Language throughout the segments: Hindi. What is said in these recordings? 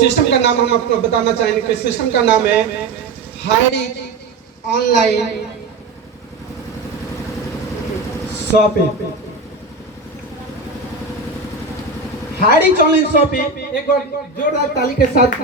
सिस्टम का नाम हम आपको बताना चाहेंगे कि सिस्टम का नाम है हाइरिच ऑनलाइन शॉपिंग। हाइरिच ऑनलाइन शॉपिंग, एक और जोरदार ताली के साथ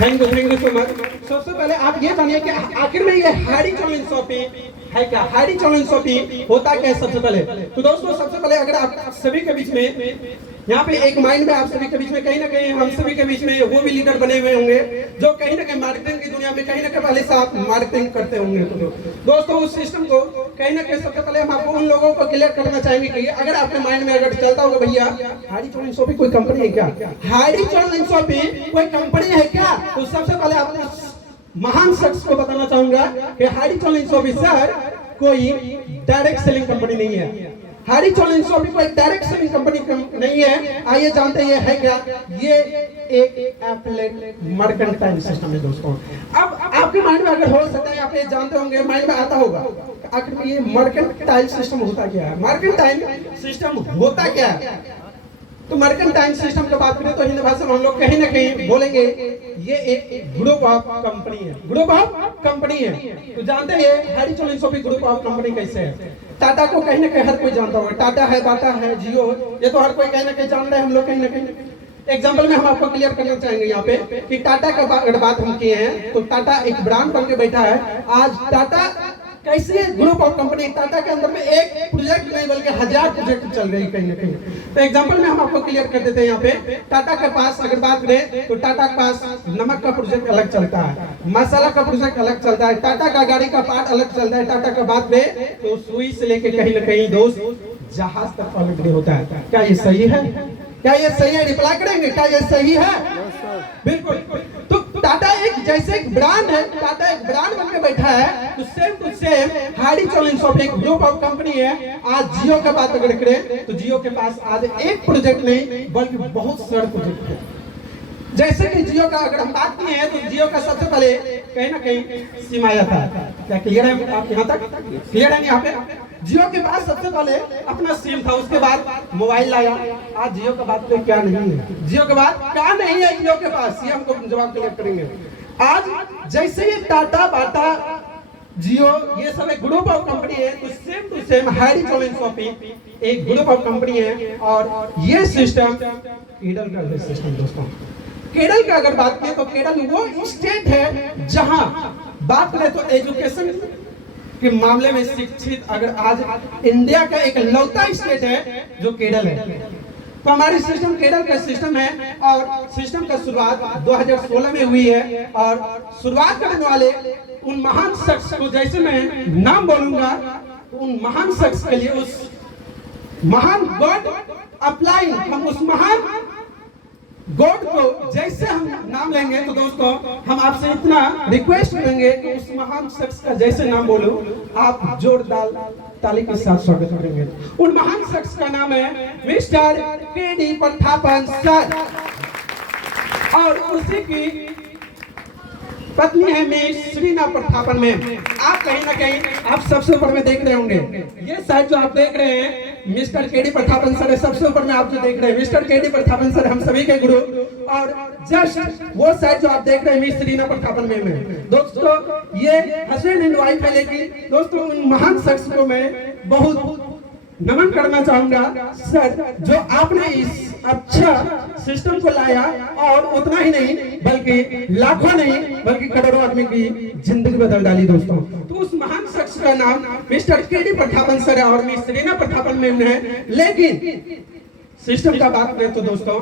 थैंक यू सो मच। सबसे पहले आप ये जानिए कि आखिर में ये हाइरिच ऑनलाइन शॉपिंग है क्या? हाइरिच ऑनलाइन शॉपिंग होता क्या है? सबसे पहले तो दोस्तों, सबसे पहले अगर आप सभी के बीच में यहाँ पे एक माइंड में आप सभी के बीच में कहीं ना कहीं हम सभी के बीच में वो भी लीडर बने हुए होंगे जो कहीं ना कहीं मार्केटिंग की दुनिया में कहीं ना कहीं पहले से आप मार्केटिंग करते होंगे। तो दोस्तों, उस सिस्टम को कहीं ना कहीं सबसे पहले हम आपको उन लोगों को क्लियर करना चाहेंगे कि अगर आपके माइंड में अगर चलता होगा भैया हाइरिच ऑनलाइन शॉपिंग कोई कंपनी है क्या, हाइरिच ऑनलाइन शॉपिंग कोई कंपनी है क्या, तो सबसे पहले आपको महान शख्स को बताना चाहूंगा कि हाइरिच ऑनलाइन शॉपिंग सर कोई डायरेक्ट सेलिंग कंपनी नहीं है। हाइरिच ऑनलाइन शॉपिंग कोई डायरेक्ट सेलिंग कंपनी नहीं है। आइए जानते हैं ये है क्या। ये एक एफिलिएट मर्केंटाइल सिस्टम है दोस्तों। अब आपके माइंड में अगर हो सकता है आप ये जानते होंगे, माइंड में आता होगा आखिर ये मर्केंटाइल सिस्टम होता क्या है, मर्केंटाइल सिस्टम होता क्या है। तो मर्केंटाइल सिस्टम की बात करें तो हिंदी भाषा में हम लोग कहीं ना कहीं बोलेंगे ये एक ग्रुप ऑफ कंपनी है, ग्रुप ऑफ कंपनी है। तो जानते हैं HiRich online shopping group of company कैसे है। टाटा को कहीं ना कहीं हर कोई जानता होगा, टाटा है, बाटा है, जियो, ये तो हर कोई कहीं ना कहीं जान रहे हैं हम लोग कहीं ना कहीं। एग्जाम्पल में हम आपको क्लियर करना चाहेंगे यहाँ पे कि टाटा का अगर बात हम किए हैं तो टाटा एक ब्रांड बन के बैठा है। आज टाटा कैसे ग्रुप ऑफ कंपनी, टाटा के अंदर में एक प्रोजेक्ट नहीं बल्कि 1000 प्रोजेक्ट चल रही कहीं ना कहीं। तो एग्जांपल में हम आपको क्लियर कर देते हैं यहाँ पे टाटा के पास अगर बात करें तो टाटा के पास नमक का प्रोजेक्ट अलग चलता है, मसाला का प्रोजेक्ट अलग चलता है, टाटा का गाड़ी का पार्ट अलग चलता है। टाटा का बात करें तो सुई से लेके कहीं ना कहीं दोस्त जहाज तक ऑलरेडी होता है। क्या ये सही है? क्या ये सही है? रिप्लाई करेंगे, क्या ये सही है? बिल्कुल। तो टाटा एक जैसे एक ब्रांड है, टाटा एक ब्रांड बन के बैठा है, तो same to same HiRich online shopping group of company है। आज जियो की बात अगर करें तो जियो के पास आज एक प्रोजेक्ट नहीं बल्कि बहुत सारे प्रोजेक्ट है। जैसे कि जियो का अगर हम बात किए हैं तो जियो का सबसे पहले कहीं ना कहीं सिम आया था। क्या क्लियर है आप यहाँ तक? क्लियर है यहाँ पे? जियो के पास सबसे पहले अपना सिम था, उसके बाद मोबाइल लाया। आज जियो का बात तो क्या नहीं है, जियो के बाद क्या नहीं है जियो के पास, ये हमको जवाब क्लियर करेंगे। आज जैसे ये टाटा, बाटा, जियो ये सब एक ग्रुप ऑफ कंपनी है, तो same to same HiRich online shopping एक ग्रुप ऑफ कंपनी है। और ये सिस्टम केडल का है सिस्टम दोस्तों। केरल की अगर बात करें तो केरल वो स्टेट है जहां बात करें तो एजुकेशन के मामले में शिक्षित अगर आज इंडिया का एक लौता स्टेट है जो केरल है। तो हमारी सिस्टम केरल का सिस्टम है और सिस्टम का शुरुआत 2016 में हुई है। और शुरुआत करने वाले उन महान शख्स को जैसे मैं नाम बोलूंगा उन महान शख्स के लिए उस महान गॉड अप्लाई हम उस महान गॉड को जैसे हम नाम लेंगे तो दोस्तों हम आपसे इतना रिक्वेस्ट करेंगे कि उस महान शख्स का जैसे नाम बोलो आप जोरदार ताली के साथ स्वागत करेंगे। उन महान शख्स का नाम है मिस्टर के.डी. प्रथापन सर और उसी की पत्नी है मिस श्रीना प्रथापन मैम। आप कहीं ना कहीं आप सबसे ऊपर में देख रहे होंगे, ये साइड जो आप देख रहे हैं मिस्टर के.डी. प्रथापन सर है। सबसे ऊपर में आप जो देख रहे हैं मिस्टर के.डी. प्रथापन सर हम सभी के गुरु, और जस्ट वो साइड जो आप देख रहे हैं मिस श्रीना प्रथापन मैम है। दोस्तों ये हस्बैंड एंड वाइफ है, लेकिन दोस्तों उन महान शख्स को मैं बहुत नमन करना चाहूंगा सर जो आपने इस अच्छा सिस्टम को लाया और उतना ही नहीं बल्कि लाखों नहीं बल्कि करोड़ों आदमी की जिंदगी बदल डाली दोस्तों। तो उस महान शख्स का नाम मिस्टर के.डी. प्रथापन सर है और मिस श्रीना प्रथापन मैम है। लेकिन सिस्टम का बात करें तो दोस्तों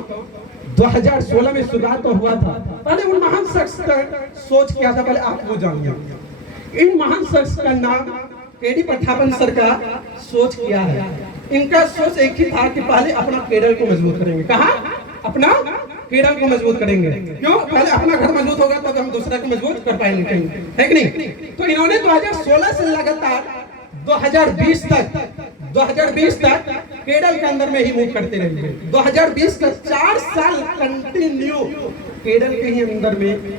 2016 में शुरुआत तो हुआ था। पहले उन महान शख्स का सोच क्या था पहले आप वो जानिए। इन महान शख्स का नाम के.डी. प्रथापन सर का सोच क्या है। इनका सोच एक ही था कि पहले अपना केरल को मजबूत करेंगे। कहा? अपना केरल को मजबूत करेंगे। क्यों? पहले अपना घर मजबूत होगा तो हम दूसरा को मजबूत कर पाएंगे कहीं, है कि नहीं? तो इन्होंने 2016 से लगातार 2020 तक केरल के अंदर में ही मूव करते रहेंगे। 2020 का 4 साल कंटिन्यू केरल के ही अंदर में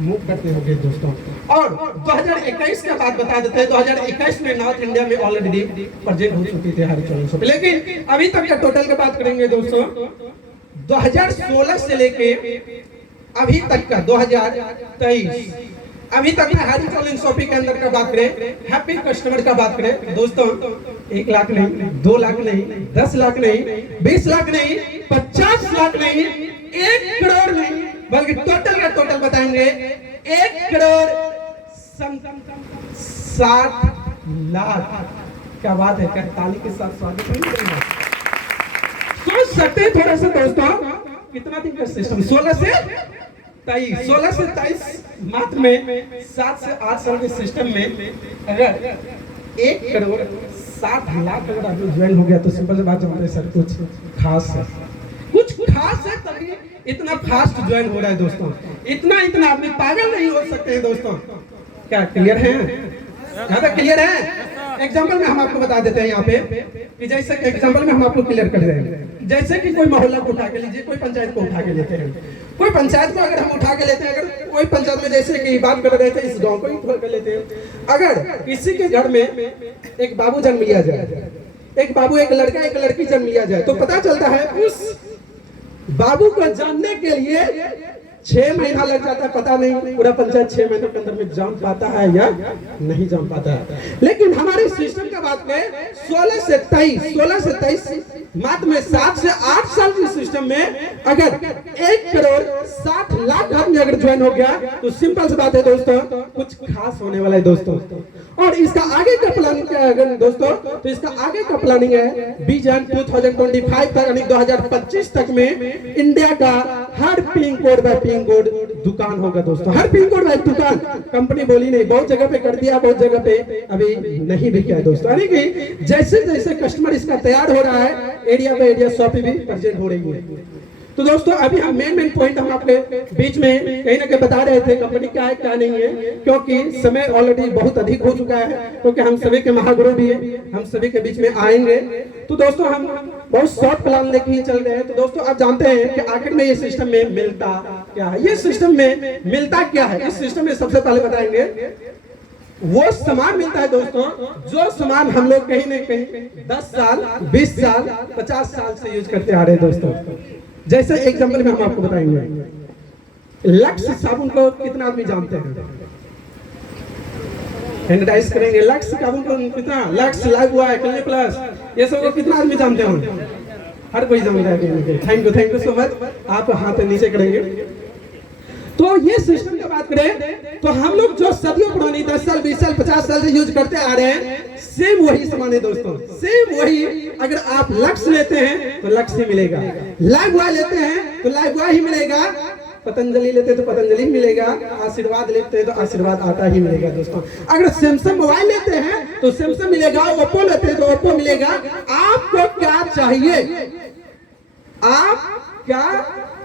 मूव करते होंगे दोस्तों। और 2021 का बात बता देते हैं, 2021 में नॉर्थ इंडिया में ऑलरेडी प्रेजेंट हो चुकी थी हाइरिच ऑनलाइन शॉपिंग। लेकिन अभी तक का टोटल की बात करेंगे दोस्तों 2016 से लेके अभी तक का 2023 अभी तक में हारी चैलेंज शॉपिंग के अंदर का बात करें, हैप्पी कस्टमर का बात करें दोस्तों, 1 लाख नहीं, 2 लाख नहीं, 10 लाख नहीं, 20 लाख नहीं, 50 लाख नहीं, 1 करोड़ नहीं, बल्कि टोटल का टोटल बताएंगे 1 करोड़ 60 लाख। क्या बात है, क्या ताली के साथ स्वागत करेंगे। सोच सकते हैं थोड़ा सा दोस्तों, कितना दिन का सिस्टम, 16 से 23 मात्र में 7 से 8 साल के सिस्टम में अगर 1 करोड़ 60 लाख अगर आदमी ज्वाइन हो गया तो सिंपल सी बात जानते हैं सर, कुछ खास है, कुछ खास है तभी इतना फास्ट ज्वाइन हो रहा है दोस्तों। इतना आदमी पागल नहीं हो सकते हैं दोस्तों। क्या क्लियर है? यहाँ तक क्लियर है? एग्जाम्पल में हम आपको बता देते हैं यहाँ पे कि जैसे एग्जाम्पल में हम आपको क्लियर कर देंगे। जैसे कि कोई मोहल्ला को उठा के लीजिए, कोई पंचायत को उठा के लेते हैं, कोई पंचायत को अगर हम उठा के लेते हैं, अगर कोई पंचायत में जैसे कि बात कर रहे थे इस गांव को ही उठा के लेते हैं, अगर किसी के घर में एक बाबू जन्म लिया जाए, एक बाबू, एक लड़का, एक लड़की जन्म लिया जाए, तो पता चलता है उस बाबू को जानने के लिए 6 महीना लग जाता है, पता नहीं पूरा पंचायत 6 महीनों के अंदर में जान पाता है या नहीं जान पाता है। लेकिन हमारे सिस्टम का बात करें 16 से 23 मात्र में 7 से 8 साल के सिस्टम में अगर 1 करोड़ 60 लाख आदमी अगर ज्वाइन हो गया तो सिंपल सी बात है दोस्तों, कुछ खास होने वाला है दोस्तों। और इसका आगे का प्लानिंग क्या है अगर दोस्तों, तो इसका आगे का प्लानिंग है विजन 2025 तक यानी 2025 तक में इंडिया का her pin code bye pin code दुकान होगा दोस्तों। हर पिन कोड बाय दुकान, कंपनी बोली नहीं, बहुत जगह पे कर दिया, बहुत जगह पे अभी नहीं भी किया है दोस्तों। यानी कि जैसे जैसे कस्टमर इसका तैयार हो रहा है, एरिया बाय एरिया शॉपिंग भी प्रेजेंट हो रही है। तो दोस्तों अभी हम मेन पॉइंट हम आपके बीच में कहीं ना कहीं बता रहे थे कंपनी क्या है क्या नहीं है, क्योंकि समय ऑलरेडी बहुत अधिक हो चुका है, क्योंकि हम सभी के महागुरु भी हैं, हम सभी के बीच में आएंगे। तो दोस्तों हम बहुत शॉर्ट प्लान लेके ही चल रहे हैं। तो दोस्तों आप जानते हैं कि आखिर में ये सिस्टम में मिलता क्या है, ये सिस्टम में मिलता क्या है। इस सिस्टम में सबसे पहले बताएंगे वो सामान मिलता है दोस्तों, जो सामान हम लोग कहीं ना कहीं 10 साल 20 साल 50 साल से यूज करते आ रहे हैं दोस्तों। जैसे एग्जांपल में हम आपको बताएंगे, लक्स साबुन को कितना आदमी जानते हैं, सैनिटाइज करेंगे, लक्स साबुन को कितना, लक्स लाइव हुआ है, क्लिनिक प्लस, ये सब को कितना आदमी जानते हैं? हर कोई जानता है। थैंक यू सो मच, आप हाथ नीचे करेंगे। तो ये सिस्टम की बात करें तो हम लोग जो सदियों पुरानी 10 साल 20 साल 50 साल से यूज करते आ रहे हैं, सेम वही सामान है दोस्तों, सेम वही। अगर आप लक्स लेते हैं तो लक्स ही मिलेगा, लाइव बॉय लेते हैं तो लाइव बॉय ही मिलेगा, पतंजलि लेते हैं तो पतंजलि मिलेगा, आशीर्वाद लेते हैं तो आशीर्वाद आटा ही मिलेगा दोस्तों। अगर सैमसंग मोबाइल लेते हैं तो सैमसंग मिलेगा, ओप्पो लेते हैं तो ओप्पो मिलेगा। आपको क्या चाहिए, आप क्या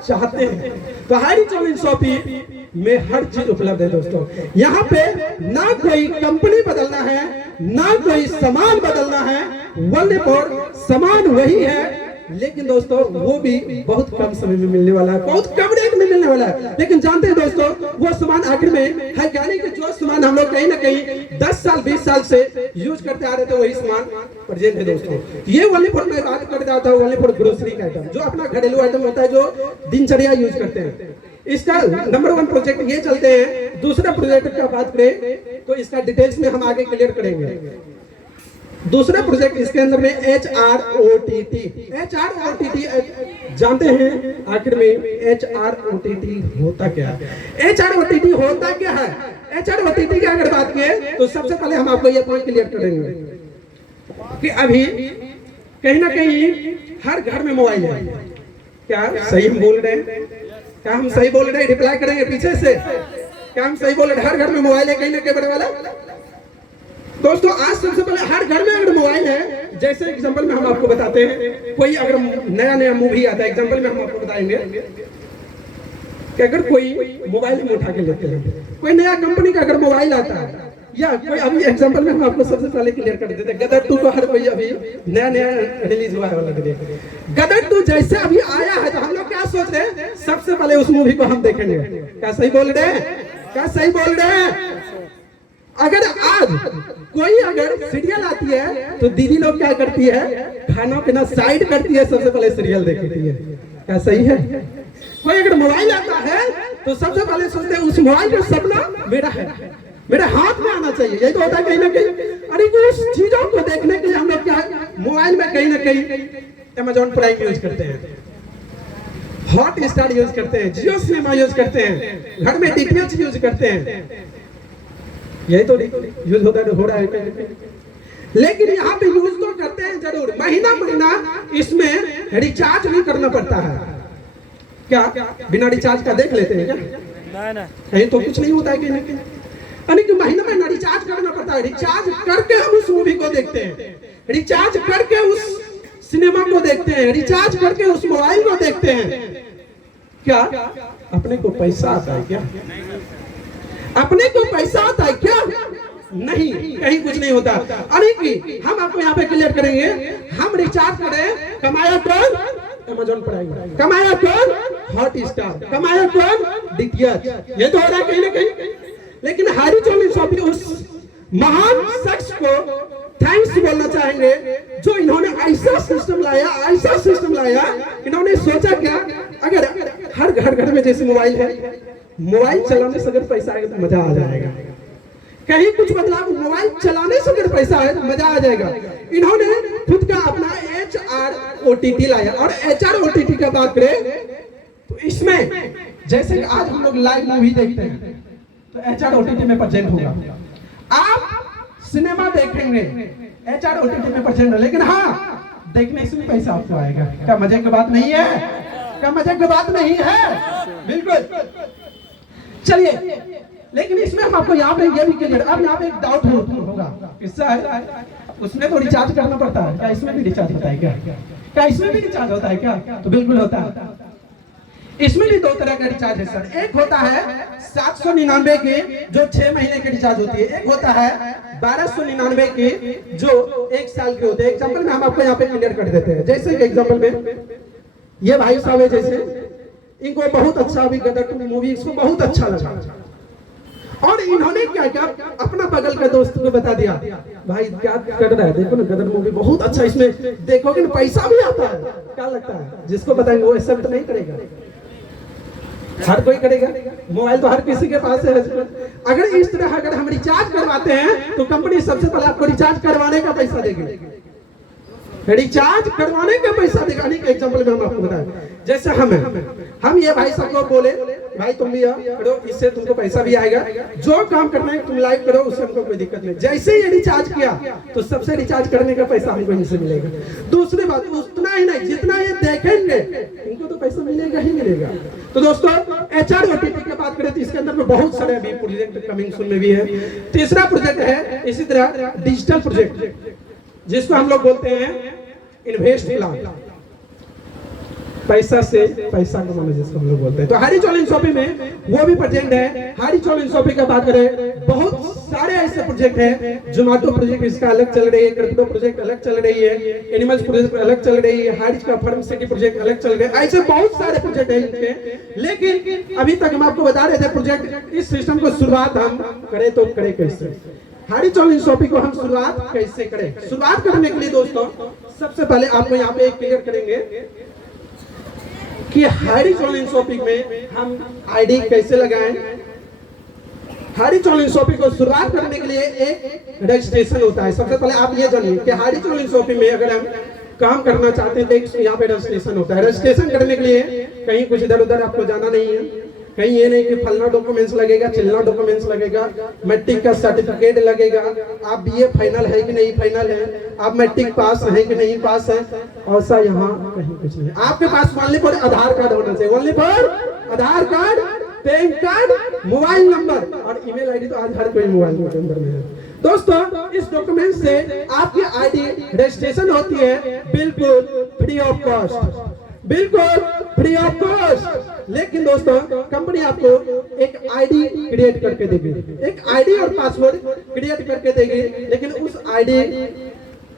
चाहते हैं? तो हारी चैलेंज शॉपिंग में हर चीज उपलब्ध है दोस्तों। यहाँ पे ना कोई कंपनी बदलना है, ना कोई सामान बदलना है, ओनली फॉर सामान वही है, लेकिन दोस्तों वो भी बहुत कम समय में मिलने वाला है, बहुत कम रेट में मिलने वाला है। लेकिन जानते हैं दोस्तों वो सामान आखिर में है क्या नहीं, कि जो सामान हम लोग कहीं ना कहीं 10 साल 20 साल से यूज करते आ रहे थे वही सामान प्रेजेंट है दोस्तों। ये ओनली फॉर मैं बात कर रहा था, ओनली फॉर ग्रोसरी का आइटम, जो अपना घरेलू आइटम होता है, जो दिनचर्या यूज करते हैं। इसका नंबर 1 प्रोजेक्ट ये चलते हैं। दूसरा प्रोजेक्ट का बात करें तो इसका डिटेल्स में हम आगे क्लियर करेंगे। दूसरा प्रोजेक्ट इसके अंदर में HROTT जानते हैं आखिर में HROTT होता क्या है? HROTT होता क्या है? HROTT की अगर बात करें तो सबसे पहले हम आपको ये पॉइंट क्लियर करेंगे कि अभी कहीं ना कहीं हर घर में मोबाइल है। क्या सही हम बोल रहे हैं? क्या हम सही बोल रहे हैं? रिप्लाई करेंगे पीछे से, क्या हम सही बोल रहे हैं? हर घर में मोबाइल है कहीं ना कहीं बड़े वाला दोस्तों। आज सबसे पहले हर घर में अगर मोबाइल है, जैसे एग्जांपल में हम आपको बताते हैं, कोई अगर नया मूवी आता है, एग्जांपल में हम आपको बताएंगे कि अगर कोई मोबाइल में उठा के लेते हैं, कोई नया कंपनी का अगर मोबाइल आता है, या कोई अभी एग्जांपल में हम आपको सबसे पहले क्लियर कर देते हैं, गदर 2 को हर कोई अभी नया रिलीज हुआ है वाला गदर 2 जैसे अभी आया है तो हम लोग क्या सोच रहे हैं, सबसे पहले उस मूवी को हम देखेंगे। क्या सही बोल रहे हैं? क्या सही बोल रहे हैं? अगर आज कोई अगर सीरियल आती है तो दीदी लोग क्या करती है, खाना पीना साइड करती है, सबसे पहले सीरियल देखती है। क्या सही है? कोई अगर मोबाइल आता है तो सबसे पहले सोचते हैं उस मोबाइल का सपना मेरा है, मेरे हाथ में आना चाहिए। यही तो होता है कहीं ना कहीं। अरे उस चीजों को देखने के लिए हम लोग क्या मोबाइल में कहीं ना कहीं अमेजॉन प्राइम यूज करते हैं, हॉट स्टार यूज करते हैं, जियो सिनेमा यूज करते हैं, घर में डीटीएच यूज करते हैं। यही तो यूज होता है, हो रहा है। लेकिन यहाँ पे यूज तो करते हैं जरूर, महीना महीना इसमें रिचार्ज भी करना पड़ता है। क्या बिना रिचार्ज का देख लेते हैं क्या? नहीं तो कुछ नहीं होता है कहीं ना कहीं। यानी कि महीने में रिचार्ज करना पड़ता है। रिचार्ज करके हम उस मूवी को देखते हैं, रिचार्ज करके उस सिनेमा को देखते हैं, रिचार्ज करके उस मोबाइल को देखते हैं। क्या अपने को पैसा आता है क्या? अपने को पैसा आता है क्या? नहीं, कहीं कुछ नहीं होता। अरे कि हम आपको यहाँ पे क्लियर करेंगे, हम रिचार्ज करें, कमाया कौन? Amazon prime. कमाया कौन? Hot star. कमाया कौन? डीटीएच। ये तो हो रहा है कहीं ना कहीं। लेकिन हैरी चॉलिन शॉपी उस महान शख्स को थैंक्स बोलना चाहेंगे जो इन्होंने ऐसा सिस्टम लाया, ऐसा सिस्टम लाया। इन्होंने सोचा क्या, अगर हर घर में जैसे मोबाइल है, मोबाइल चलाने से अगर पैसा आएगा तो मजा आ जाएगा। कहीं कुछ बदलाव, मोबाइल चलाने से अगर पैसा आए तो मजा आ जाएगा। इन्होंने खुद का अपना HROTT लाया। और HROTT का बात करें तो इसमें जैसे आज हम लोग लाइव मूवी देखते हैं तो HROTT में प्रेजेंट होगा। आप सिनेमा देखेंगे HROTT में प्रेजेंट है, लेकिन हाँ देखने से भी पैसा आपको आएगा। क्या मजे की बात नहीं है? क्या मजे की बात नहीं है? बिल्कुल। चलिए, लेकिन इसमें हम आपको यहाँ पे ये भी क्लियर, अब यहाँ पे एक डाउट होगा, किस्सा है, उसमें तो रिचार्ज करना पड़ता है। क्या इसमें भी रिचार्ज होता है क्या? क्या इसमें भी रिचार्ज होता है क्या? तो बिल्कुल होता है। इसमें भी दो तरह का रिचार्ज है सर। एक होता है 799 की जो 6 महीने की रिचार्ज होती है, एक होता है 1299 की जो 1 साल की होती है। एग्जाम्पल में हम आपको यहाँ पे क्लियर कर देते हैं। जैसे एग्जाम्पल में ये भाई साहब है, जैसे इनको बहुत अच्छा अभी गदर मूवी इसको बहुत अच्छा लगा और इन्होंने क्या किया, अपना बगल का दोस्त को बता दिया, भाई क्या कर रहा है, देखो ना गदर मूवी बहुत अच्छा, इसमें देखोगे ना पैसा भी आता है। क्या लगता है जिसको बताएंगे वो एक्सेप्ट नहीं करेगा? हर कोई करेगा। मोबाइल तो हर किसी के पास है। अगर इस तरह अगर हम रिचार्ज करवाते हैं तो कंपनी सबसे पहले आपको रिचार्ज करवाने का पैसा देगी, रिचार्ज करवाने का पैसा देगा। एग्जाम्पल में हम आपको बताएं, जैसे हम ये भाई साहब को बोले, भाई तुम भी करो, इससे तुमको पैसा भी आएगा, जो काम करना है तुम लाइव करो, उससे हमको कोई दिक्कत नहीं। जैसे ये रिचार्ज किया तो सबसे रिचार्ज करने का पैसा हमको इनसे मिलेगा। दूसरी बात, उतना ही नहीं, जितना ये देखेंगे इनको तो पैसा मिलेगा ही मिलेगा। तो दोस्तों HROTT की बात करें तो इसके अंदर में बहुत सारे अभी प्रोजेक्ट कमिंग सून में भी है। तीसरा प्रोजेक्ट है इसी तरह डिजिटल प्रोजेक्ट, जिसको हम लोग बोलते हैं इन्वेस्ट प्लान, पैसा से पैसा कमाना जिसको हम लोग बोलते हैं। तो हैरी चॉलिन शॉपी में वो भी प्रोजेक्ट है। हैरी चॉलिन शॉपी का बात करें, बहुत सारे ऐसे प्रोजेक्ट हैं। जोमेटो प्रोजेक्ट इसका अलग चल रही है, क्रिप्टो प्रोजेक्ट अलग चल रही है, एनिमल्स प्रोजेक्ट अलग चल रही है, हैरी का फार्म सिटी प्रोजेक्ट अलग चल रहे हैं। ऐसे बहुत सारे प्रोजेक्ट हैं इनके। लेकिन अभी तक हम आपको बता रहे थे प्रोजेक्ट, इस सिस्टम को शुरुआत हम करें तो करें कैसे, हैरी चॉलिन शॉपी को हम शुरुआत कैसे करें। शुरुआत करने के लिए दोस्तों सबसे पहले आपको यहाँ पे क्लियर करेंगे कि हैरी चॉलिन शॉपी में हम आईडी कैसे लगाएं। हैरी चॉलिन शॉपी को शुरुआत करने के लिए एक रजिस्ट्रेशन होता है। सबसे पहले आप ये जानिए कि हैरी चॉलिन शॉपी में अगर हम काम करना चाहते हैं तो यहाँ पे रजिस्ट्रेशन होता है। रजिस्ट्रेशन करने के लिए कहीं कुछ इधर उधर आपको जाना नहीं है, कहीं ये नहीं कि फलना डॉक्यूमेंट्स लगेगा, चिल्ला डॉक्यूमेंट्स लगेगा, मैट्रिक का सर्टिफिकेट लगेगा, आप BA फाइनल है कि नहीं फाइनल है, आप मैट्रिक पास है कि नहीं पास है, ऐसा यहाँ कहीं कुछ नहीं। आपके पास ओनली फॉर आधार कार्ड होना चाहिए, only for Aadhaar card, pan card, mobile number और ईमेल आईडी। तो आज हर कोई मोबाइल नंबर में है। दोस्तों इस डॉक्यूमेंट से आपकी आईडी रजिस्ट्रेशन होती है बिल्कुल फ्री ऑफ कॉस्ट, बिल्कुल फ्री ऑफ कॉस्ट। लेकिन दोस्तों कंपनी आपको एक आईडी क्रिएट करके देगी, एक आईडी और पासवर्ड क्रिएट करके देगी। लेकिन उस आईडी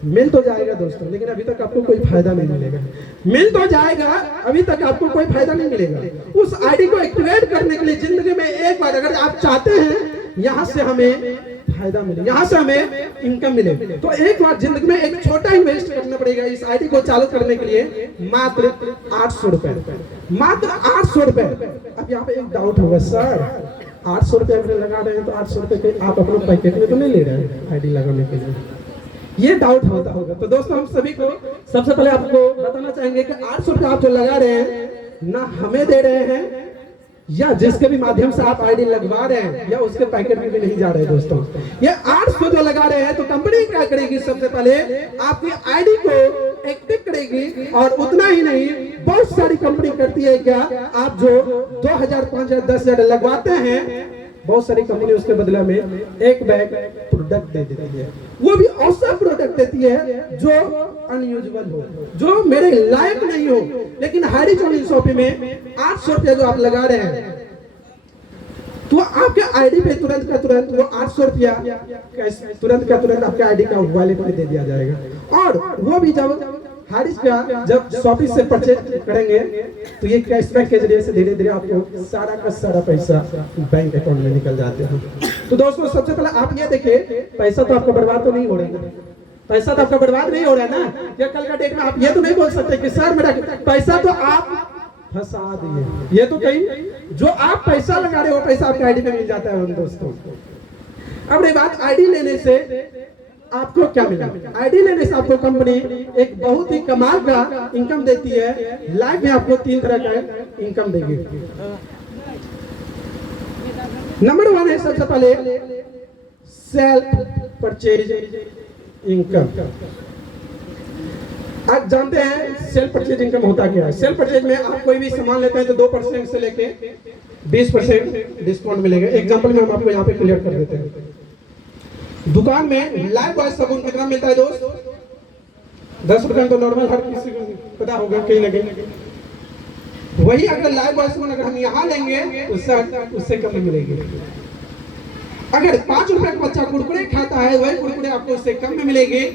मिल तो जाएगा दोस्तों, लेकिन अभी तक आपको कोई फायदा नहीं मिलेगा। मिल तो जाएगा, अभी तक आपको कोई फायदा नहीं मिलेगा। उस आईडी को एक्टिवेट करने के लिए जिंदगी में एक बार अगर आप चाहते हैं यहाँ से हमें फायदा मिले, यहाँ से हमें इनकम मिले। तो एक बार जिंदगी में एक छोटा इन्वेस्ट करना पड़ेगा इस आईडी को चालू करने के लिए, मात्र 800 रुपए, मात्र 800 रुपए। अब यहाँ पे एक डाउट होगा, सर 800 रुपए अगर लगा रहे हैं तो 800 रुपए के आप अपने पैकेट में तो नहीं ले रहे हैं आईडी लगाने के लिए, ये डाउट होता होगा। तो दोस्तों हम सभी को सबसे पहले आपको बताना चाहेंगे कि 800 रुपए आप जो लगा रहे हैं ना हमें दे रहे हैं या जिसके भी माध्यम से आप आईडी लगवा रहे हैं या उसके पैकेट में भी नहीं जा रहे हैं। दोस्तों ये 800 जो लगा रहे हैं तो कंपनी क्या करेगी, सबसे पहले आपकी आईडी को एक्टिव करेगी। और उतना ही नहीं, बहुत सारी कंपनी करती है क्या, आप जो 2000 5000 10,000 लगवाते हैं, बहुत सारी कंपनी उसके बदले में एक बैग प्रोडक्ट दे देती है। वो भी ऐसा प्रोडक्ट देती है जो अनयूजुअल हो, जो मेरे लायक नहीं हो। लेकिन हाईडी ऑनलाइन शॉपिंग में 800 रुपया जो आप लगा रहे हैं तो आपके आईडी पे तुरंत का तुरंत वो 800 रुपया तुरंत का तुरंत आपके आईडी का वॉलेट में दे दिया जाएगा। और वो भी जब हारिस का जब शॉपिंग से परचेज करेंगे तो ये कैशबैक के जरिए से धीरे धीरे आपको सारा का सारा पैसा बैंक अकाउंट में निकल जाते हैं। तो दोस्तों सबसे पहले आप ये देखिए, पैसा तो आपका बर्बाद तो नहीं हो रहा है, पैसा तो आपका बर्बाद नहीं हो रहा है ना। क्या कल का डेट में आप ये तो नहीं बोल सकते कि सर मेरा पैसा तो आप फंसा दिए, ये तो कहीं जो आप पैसा लगा रहे हो पैसा आपके आईडी पे मिल जाता है। दोस्तों अब रही बात आईडी लेने से आपको क्या मिला, आईडी लेने से आपको कंपनी एक बहुत ही कमाल का इनकम देती है। लाइफ में आपको 3 तरह का इनकम देगी। नंबर 1 है सबसे पहले सेल्फ परचेज इनकम। आप जानते हैं सेल्फ परचेज इनकम होता क्या है। सेल्फ परचेज में आप कोई भी सामान लेते हैं तो 2% से लेके 20% डिस्काउंट मिलेगा। एग्जांपल में हम आपको यहाँ पे क्लियर कर देते हैं। दुकान में लाइफ बॉय साबुन कितना मिलता है दोस्त, 10 रुपए तो नॉर्मल हर किसी को पता होगा कहीं ना कहीं। वही अगर लाइफ बॉय साबुन अगर हम यहाँ लेंगे उससे कम में मिलेगी। अगर 5 रुपए का बच्चा कुरकुरे खाता है वही कुरकुरे आपको उससे कम में मिलेगी।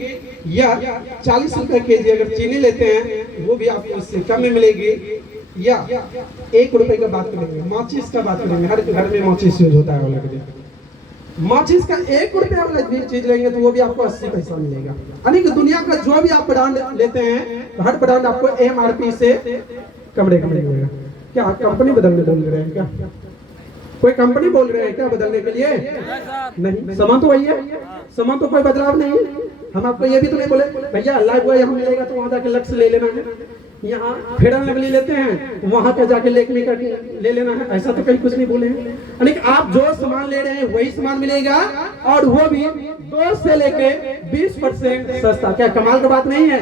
या 40 रुपए केजी अगर चीनी लेते हैं वो भी आपको उससे कम में मिलेगी। या 1 रुपए का बात करेंगे, माचिस का बात करेंगे, हर घर में माचिस यूज होता है। लकड़ी माचिस का 1 रुपया वाला चीज लेंगे तो वो भी आपको 80 पैसा मिलेगा। यानी कि दुनिया का जो भी आप ब्रांड लेते हैं हर ब्रांड आपको MRP से कम रेट में मिलेगा। क्या कंपनी बदलने बोल रहे हैं क्या, कोई कंपनी बोल रहे हैं क्या बदलने के लिए? नहीं, सामान तो वही है, सामान तो कोई बदलाव नहीं है। हम आपको ये भी तो नहीं बोले भैया लाइफ बॉय यहाँ मिलेगा तो वहाँ जाके लक्स ले लेना है, यहाँ फेडरल लवली लेते हैं वहाँ पे जाके लेकमी का ले लेना है, ऐसा तो कहीं कुछ नहीं बोले हैं। यानी आप जो सामान ले रहे हैं वही सामान मिलेगा और वो भी 2 से लेके 20% सस्ता। क्या कमाल का बात नहीं है,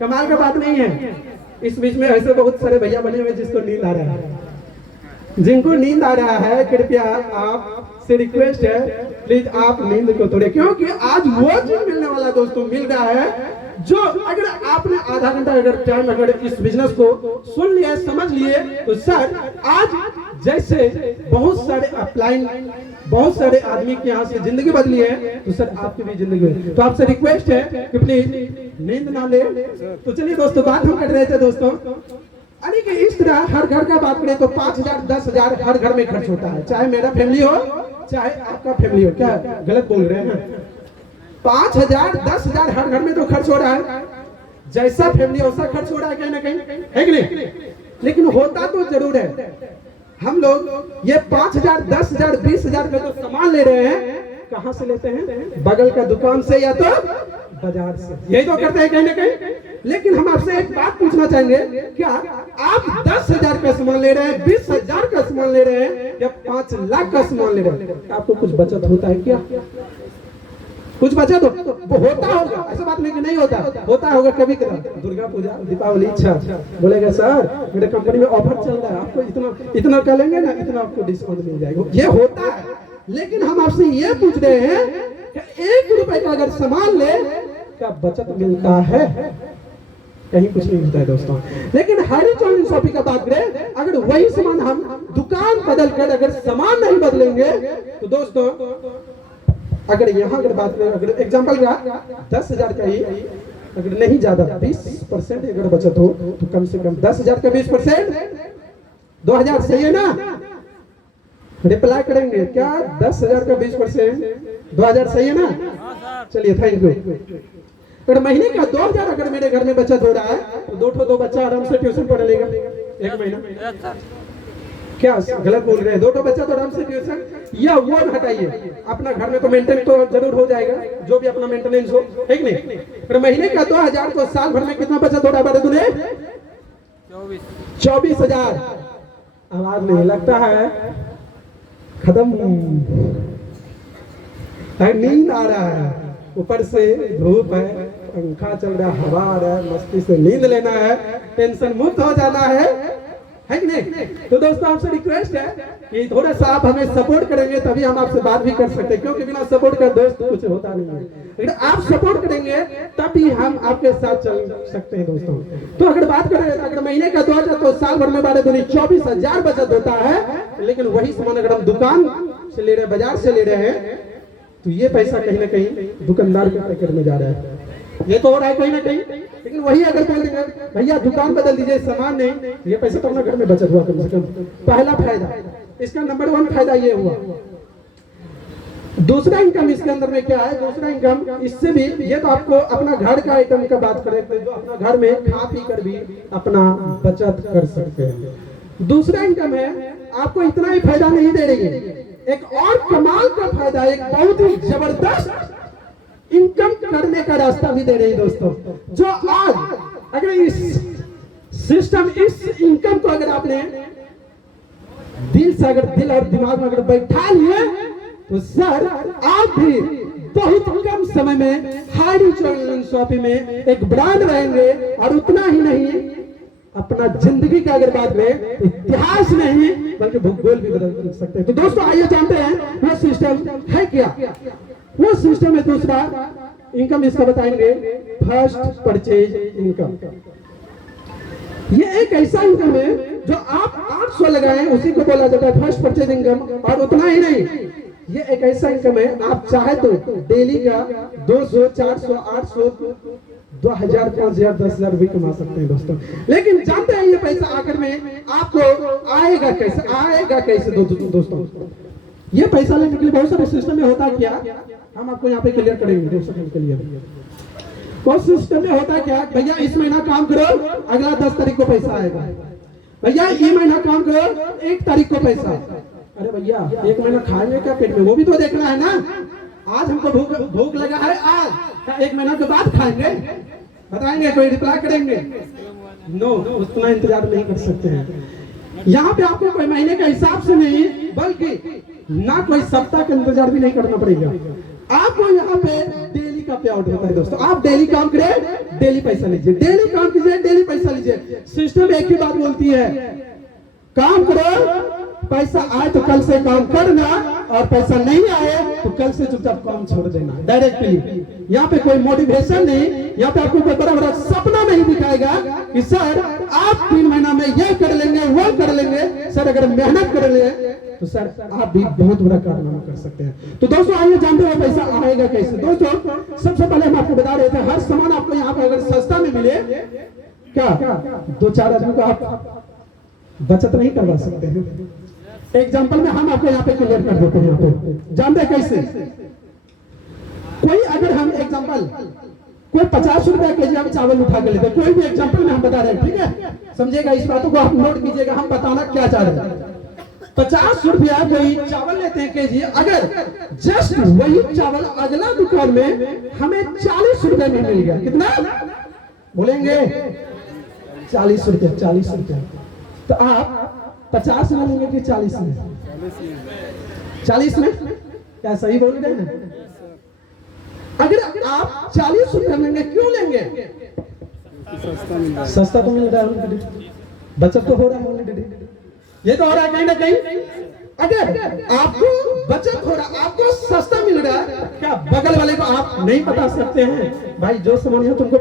कमाल का बात नहीं है। इस बीच में ऐसे बहुत सारे भैया बने हुए जिसको नींद आ रहा है, जिनको नींद आ रहा है कृपया आप से रिक्वेस्ट है प्लीज आप नींद को तोड़े, क्योंकि आज वो चीज मिलने वाला दोस्तों मिल रहा है जो अगर आपने आधा घंटा अगर टाइम अगर इस बिजनेस को सुन लिया समझ लिए तो सर आज जैसे बहुत सारे अपलाइन बहुत सारे आदमी के यहाँ से जिंदगी बदली है तो सर आपकी भी जिंदगी बदली। तो आपसे रिक्वेस्ट है कि प्लीज नींद ना ले। तो चलिए दोस्तों बात हम कर रहे थे दोस्तों, यानी कि इस तरह हर घर का बात करें तो 5,000 10,000 हर घर में खर्च होता है, चाहे मेरा फैमिली हो चाहे आपका फैमिली हो। क्या गलत बोल रहे हैं? 5,000 10,000 हर घर में तो खर्च हो रहा है, जैसा फैमिली वैसा खर्च हो रहा है कहीं ना कहीं, है कि नहीं? लेकिन होता तो जरूर है। हम लोग ये 5,000 10,000 20,000 का जो सामान ले रहे हैं कहाँ से लेते हैं? बगल का दुकान से या तो बाजार से, यही तो करते हैं कहीं ना कहीं। लेकिन हम आपसे एक बात पूछना चाहेंगे, क्या आप 10,000 का सामान ले रहे हैं 20,000 का सामान ले रहे हैं या 5 लाख का सामान ले रहे हैं, आपको कुछ बचत होता है क्या? कुछ बचत वो होता होगा, ऐसा बात नहीं कि नहीं होता, होता होगा कभी कभी। दुर्गा पूजा दीपावली अच्छा बोलेगा सर मेरे कंपनी में ऑफर चल रहा है, आपको इतना कर लेंगे ना इतना आपको डिस्काउंट मिल जाएगा, ये होता है। लेकिन हम आपसे ये पूछ रहे हैं कि 1 रुपए का अगर सामान ले क्या बचत मिलता है? कहीं कुछ नहीं मिलता है दोस्तों। लेकिन हाईडी ऑनलाइन शॉपिंग का बात करें अगर वही सामान हम दुकान बदल कर अगर सामान नहीं बदलेंगे तो दोस्तों अगर यहाँ अगर बात करें अगर एग्जांपल का 10,000 का ही अगर नहीं ज्यादा 20% अगर बचत हो तो कम से कम 10,000 का 20% 2,000 सही है ना? रिप्लाई करेंगे क्या 10,000 का 20% 2000 सही है ना? चलिए थैंक यू। अगर महीने का 2000 अगर मेरे घर में बचत हो रहा है तो दो बच्चा आराम से ट्यूशन पढ़ लेगा एक महीना। क्या गलत बोल रहे हैं? दो बच्चा तो आराम से ट्यूशन या वो हटाइए, अपना घर में तो मेंटेन तो जरूर हो जाएगा, जो भी अपना मेंटेनेंस हो, ठीक नहीं? अगर महीने का 2000 तो साल भर में कितना बचत हो रहा है बड़े दुनिया? 24,000। आवाज नहीं लगता है खत्म, नींद आ रहा है, ऊपर से धूप है, पंखा चल रहा है, हवा आ रहा है, मस्ती से नींद लेना है, टेंशन मुक्त हो जाना है कि नहीं? तो दोस्तों आपसे रिक्वेस्ट है कि थोड़ा सा आप हमें सपोर्ट करेंगे तभी हम आपसे बात भी कर सकते हैं, क्योंकि बिना सपोर्ट का दोस्त कुछ होता नहीं है। लेकिन आप सपोर्ट करेंगे तभी हम आपके साथ चल सकते हैं दोस्तों। तो अगर बात करें अगर महीने का 2000 तो साल भर में बारे 24,000 बचत होता है। लेकिन वही सामान अगर हम दुकान से ले रहे हैं, बाजार से ले रहे हैं, तो ये पैसा कहीं ना कहीं दुकानदार के पैकेट में जा रहा है, ये तो हो रहा है कहीं ना कहीं। लेकिन वही अगर बोल देंगे भैया दुकान बदल दीजिए, सामान नहीं, ये पैसा तो अपना घर में बचत हुआ कम से कम। पहला फायदा इसका, नंबर 1 फायदा ये हुआ। दूसरा इनकम इसके अंदर में क्या है? दूसरा इनकम इससे भी, ये तो आपको अपना घर का आइटम का बात करें तो जो अपना घर में खा पी कर भी अपना बचत कर सकते हैं। दूसरा इनकम है, आपको इतना ही फायदा नहीं दे रही है, एक और कमाल का फायदा, एक बहुत ही जबरदस्त इनकम करने का रास्ता भी दे रही है दोस्तों। जो आज अगर इस सिस्टम, इस इनकम को अगर आपने दिल और दिमाग में अगर बैठा लिए तो सर आप भी बहुत कम समय में हाईडी चैनल शॉपिंग में एक ब्रांड रहेंगे। और उतना ही नहीं, अपना जिंदगी का अगर बात में इतिहास नहीं बल्कि भूगोल भी बदल सकते हैं। तो दोस्तों आइए जानते हैं वो सिस्टम है क्या। वो सिस्टम है दूसरा इनकम, इसका बताएंगे फर्स्ट परचेज इनकम। ये एक ऐसा इनकम है जो आप 800 लगाएं उसी को बोला जाता है फर्स्ट परचेज इनकम। और उतना ही नहीं, ये एक ऐसा इनकम है आप चाहे तो डेली का 200, 400, 800, 2000, 5000, 10,000 भी कमा सकते हैं दोस्तों। लेकिन जानते हैं ये पैसा आखिर में आपको आएगा कैसे? आएगा कैसे दोस्तों? ये पैसा लेने के लिए बहुत सारे सिस्टम में होता क्या, हम आपको यहाँ पे क्लियर करेंगे 2 सेकंड के लिए। वो सिस्टम में होता क्या, भैया इस महीना काम करो, अगला 10 तारीख को पैसा आएगा। भैया ये महीना काम करो, 1 तारीख को पैसा। अरे भैया 1 महीना खाएंगे क्या पेट में, वो भी तो देखना है ना। आज हमको भूख लगा है, आज 1 महीना के बाद खाएंगे, बताएंगे, कोई रिप्लाई करेंगे? नो, उतना इंतजार नहीं कर सकते हैं। यहाँ पे आपको कोई महीने के हिसाब से नहीं बल्कि ना कोई सप्ताह का इंतजार भी नहीं करना पड़ेगा। आपको यहाँ पे डेली का पे आउट होता है दोस्तों। आप डेली काम करें, डेली पैसा लीजिए, डेली काम कीजिए, डेली पैसा लीजिए। सिस्टम एक ही बात बोलती है, काम करो, पैसा आए तो कल से काम करना, और पैसा नहीं आए तो कल से चुपचाप काम छोड़ देना डायरेक्टली। यहाँ पे कोई मोटिवेशन नहीं, यहाँ पे आपको कोई बड़ा बड़ा सपना नहीं दिखाएगा कि सर आप 3 महीना में ये कर लेंगे, वो कर लेंगे। सर अगर मेहनत कर ले तो सर आप भी बहुत बड़ा कारनामा कर सकते हैं। तो दोस्तों आइए जानते हैं पैसा आएगा कैसे। दोस्तों सबसे पहले हम आपको बता रहे थे, हर सामान आपको यहाँ पे अगर सस्ता में मिले, क्या 2-4 आदमी को आप बचत नहीं करवा सकते हैं? एग्जाम्पल में हम आपको यहाँ पे क्लियर कर देते हैं। यहाँ पे जानते हैं कैसे? कोई अगर हम एग्जाम्पल, कोई 50 रुपया केजी हम चावल उठा के लेते हैं, कोई भी एग्जाम्पल में हम बता रहे हैं, ठीक है? समझिएगा, इस बातों को आप नोट कीजिएगा, हम बताना क्या चाह रहे हैं। 50 रुपया कोई चावल लेते हैं केजी, अगर जस्ट वही चावल अगला दुकान में हमें 40 रुपए में मिल गया, कितना बोलेंगे? 40 रुपया। 40 रुपया तो आप 50 में लेंगे कि 40 में? 40 में। क्या सही बोल रहे हैं? अगर आप 40 रुपया लेंगे, क्यों लेंगे? सस्ता तो मिल रहा है, बचत तो हो रहा है, ये तो हो रहा है कहीं ना कहीं। अगर आपको बचत हो रहा, आपको सस्ता मिल रहा है, क्या बगल वाले को आप नहीं बता सकते हैं भाई जो सामान है तुमको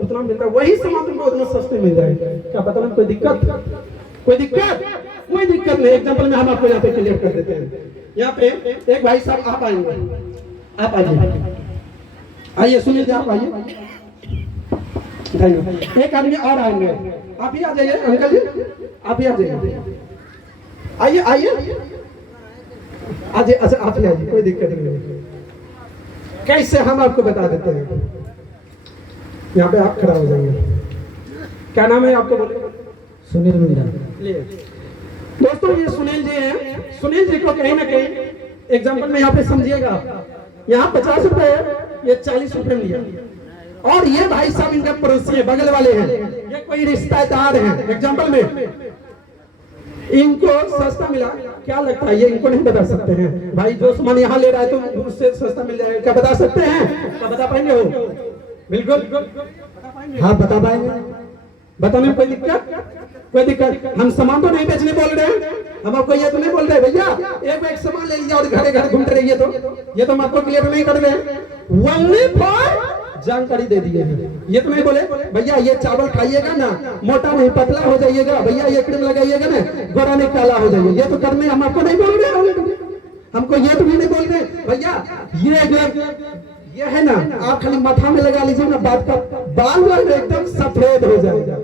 उतना मिल रहा है, वही सामान तुमको उतना सस्ते मिल रहा है? क्या पता नहीं कोई दिक्कत? कोई दिक्कत नहीं। एग्जांपल में हम आपको यहाँ पे क्लियर कर देते हैं। यहाँ पे एक भाई साहब आप आएंगे, आप आइए सुनील, आप आइए। एक आदमी और आएंगे, आप ही आ जाइए अंकल जी, आप ही आ जाइए, आइए। अच्छा आप ही आइए, कोई दिक्कत नहीं। कैसे हम आपको बता देते हैं। यहाँ पे आप खड़ा हो जाएंगे। क्या नाम है आपको? बोले। सुनील मीणा। दोस्तों ये सुनील जी हैं। सुनील जी को कहीं ना कहीं एग्जाम्पल में यहाँ पे समझिएगा, यहाँ 50 रुपए, ये 40 रुपए लिया, और ये भाई साहब इनका पड़ोसी है, बगल वाले हैं, ये कोई रिश्तेदार हैं। एग्जाम्पल में इनको सस्ता मिला, क्या लगता है? ये इनको नहीं बता सकते हैं भाई, जो सामान यहाँ ले रहा है तो उससे सस्ता मिल जाएगा, क्या बता सकते हैं? क्या बता पाएंगे हो? बिल्कुल हाँ बता पाएंगे। बताने में कोई दिक्कत? हम सामान तो नहीं बेचने बोल रहे हैं, हम आपको ये तो नहीं बोल रहे भैया एक सामान ले लीजिए और घरे घर घूमते रहिए, तो ये तो हम आपको क्लियर नहीं कर रहे हैं। ओनली फॉर जानकारी दे दिए हैं, ये तो नहीं बोले भैया ये चावल खाइएगा ना, मोटा नहीं पतला हो जाइएगा, भैया ये क्रीम लगाइएगा ना, गोरा नहीं काला हो जाइए, ये तो करने हम आपको नहीं बोल रहे हैं। हमको ये तो भी नहीं बोल रहे भैया ये है ना, आप खाली माथा में लगा लीजिए ना, बात का बाल एकदम सफेद हो जाएगा,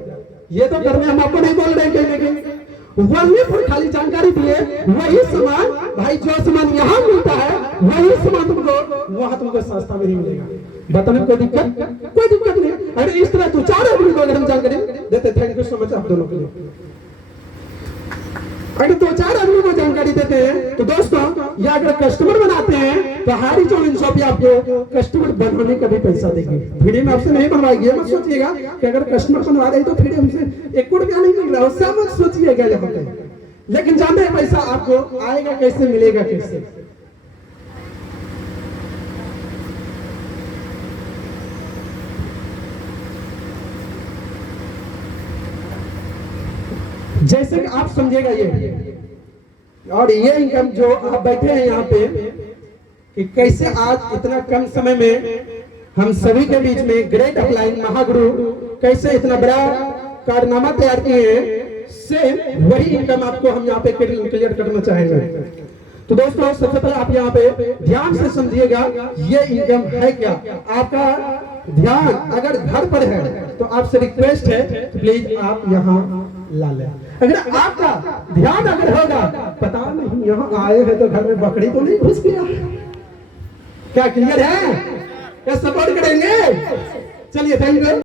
ये तो करने हम आपको नहीं बोल रहे कहीं ना कहीं। वही पर खाली जानकारी दिए, वही सामान भाई, जो सामान यहाँ मिलता है वही सामान तुमको वहां तुमको सस्ता में नहीं मिलेगा। बताने में कोई दिक्कत नहीं। अरे इस तरह तो 4 आदमी को अगर हम जानकारी देते, थैंक यू सो मच आप दोनों के लिए। अगर 2-4 आदमी को जानकारी देते हैं तो दोस्तों, या अगर कस्टमर बनाते हैं तो हारी चौन शॉप आपको कस्टमर बनाने का भी पैसा देगी। फ्री में आपसे नहीं बनवाएगी, मत सोचिएगा कि अगर कस्टमर बनवा रहे तो फ्री हमसे 1 रुपया नहीं मिल रहा, उससे मत सोचिएगा यहाँ पे। लेकिन जानते हैं पैसा आपको आएगा कैसे, मिलेगा कैसे? जैसे कि आप समझेगा ये, और ये इनकम जो आप बैठे हैं यहाँ पे, कि कैसे आज इतना कम समय में हम सभी के बीच में ग्रेट अपलाइन महागुरु कैसे इतना बड़ा कारनामा तैयार किए हैं, सेम वही इनकम आपको हम यहाँ पे क्लियर करना चाहेंगे। तो दोस्तों सबसे पहले आप यहाँ पे ध्यान से समझिएगा, ये इनकम है क्या। आपका ध्यान अगर घर पर है तो आपसे रिक्वेस्ट है प्लीज आप यहाँ ला लें। अगर आपका ध्यान अगर होगा, पता नहीं यहाँ आए हैं तो घर में बकरी तो नहीं घुस गया, क्या क्लियर है? क्या सपोर्ट करेंगे? चलिए थैंक यू।